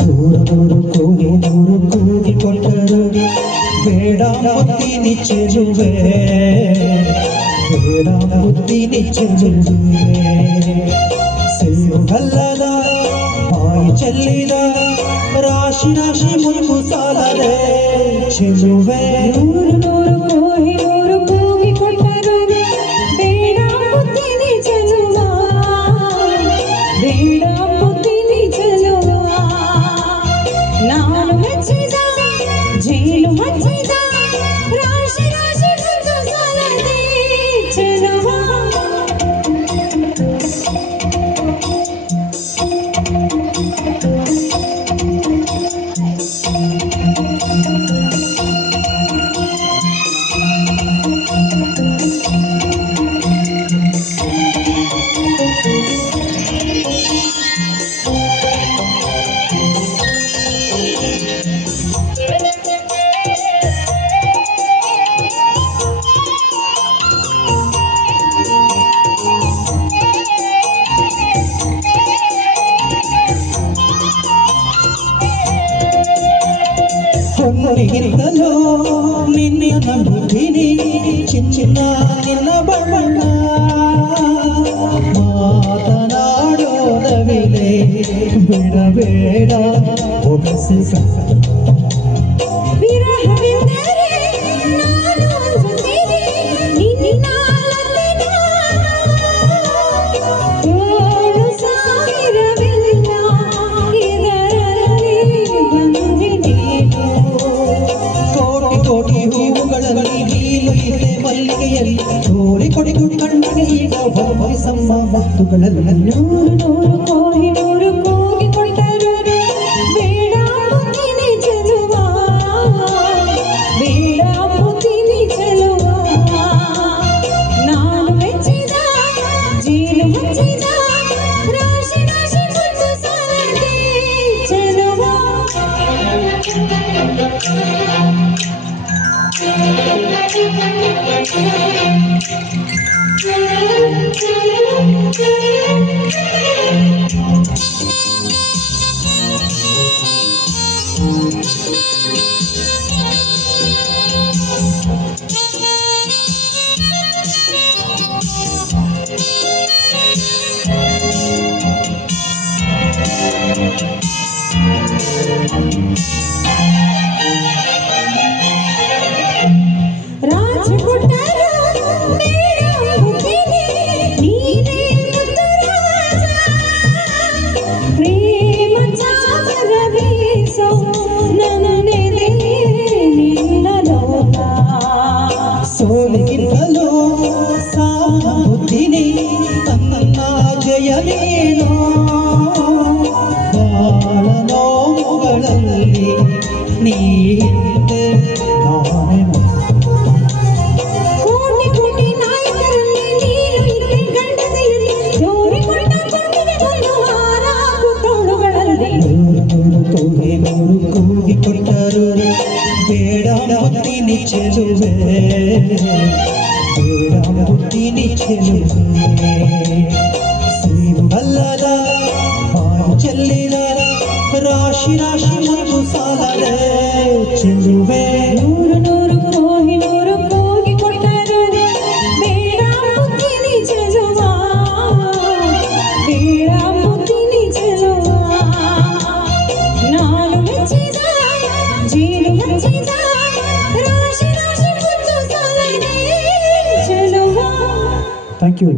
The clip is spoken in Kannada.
ನೂರು ಕೂಗಿ ಕೊಟ್ಟರು ಬೇಡ ಮುತ್ತೀನಿ ಚೆಲುವೆ, ಬೇಡ ಮುತ್ತೀನಿ ಚೆಲುವೆ. ಸೇರುಗಲ್ಲದ ಬಾಯಿ ಚೆಲ್ಲಿದ ರಾಶಿ ರಾಶಿ ಮುತ್ತು ಸಾಲದೆ ಚೆಲುವೆ. ನೂರು ಕೂಗಿ ಕೊಟ್ಟರು ಬೇಡ ಮುತ್ತೀನಿ ಚೆಲುವ, ಬೇಡ ಮುತ್ತೀನಿ ಚೆಲುವ. ನಾನು ಮೆಚ್ಚಿದ ಜೇನು ಹಚ್ಚಿದ ರಾಶಿ ರಾಶಿ ಮುತ್ತು ಸಾಲದೆ ಚೆಲುವ. ಹೊನ್ನರಿಗಿಂತಲೂ ನಿನ್ನ ನಂಬುತ್ತೀನಿ, ಚಿನ್ನ ನಿನ್ನ ಬಣ್ಣ ಮಾತನಾಡೋದವಿಲೆ ಬಿಡಬೇಡ ಒಬಸಿ. ಕೋಟಿ ಹೂವುಗಳಲ್ಲಿ ನೀನು ಇದೆ ಮಲ್ಲಿಗೆಯಲ್ಲಿ ಜೋಡಿ ಕೊಡಿಗೂ ಕಣ್ಣಿಗೆ ಈಗ ಹೊರಸಮ್ಮ ಮುತ್ತುಗಳಲ್ಲಿ. ನೂರು ಕೂಗಿ ಕೊಟ್ಟರು ಬೇಡ ಮುತ್ತಿನಿ ಚೆಲುವ, ಬೇಡ ಮುತ್ತಿನಿ ಚೆಲುವ. ನಾನು ಮೆಚ್ಚಿದ ಜೇನು ಹಚ್ಚಿದ ರಾಶಿ ರಾಶಿ ಮುತ್ತು ಸಾಲದೆ ಚೆಲುವ. ಸೋಲಿಗಿಂತಲೂ ಸಾಬುತ್ತೀನಿ ತನ್ನ ಜಯವೇನೋ ಬಾಳ ನೋವುಗಳಲ್ಲಿ ನೀತೆ ನಾನೇನೋ. ಕೋಟಿ ಕೋಟಿ ನಾಯಕರಲ್ಲಿ ನೀನು ಇದ್ದೆ ಗಂಡದಲ್ಲಿ ಜೋರಿಕೊಂಡ ಕೊಂಡಿಗೆ ಒಂದು ಹಾರಾಕು ತೋಳುಗಳಲ್ಲಿ. ನೂರು ಕೂಗಿ ಕೊಟ್ಟರು ಬೇಡ ಮುತ್ತಿನಿ ಚೆಲುವೆ, ಬೇಡ ಮುತ್ತಿನಿ ಚೆಲುವೆ. ಸೇರುಗಲ್ಲದ ಬಾಯಿ ಚೆಲ್ಲಿದ ರಾಶಿ ರಾಶಿ ಮುತ್ತು ಸಾಲದೆ ಚೆಲುವೆ. ನೂರು ಕೂಗಿ ಕೊಟ್ಟರು ಬೇಡ ಮುತ್ತಿನಿ ಚೆಲುವ, ಬೇಡ ಮುತ್ತಿನಿ ಚೆಲುವ. ನಾನು ಮೆಚ್ಚಿದ ಜೇನು ಹಚ್ಚಿದ ರಾಶಿ ರಾಶಿ ಮುತ್ತು ಸಾಲದೆ ಚೆಲುವ. Thank you.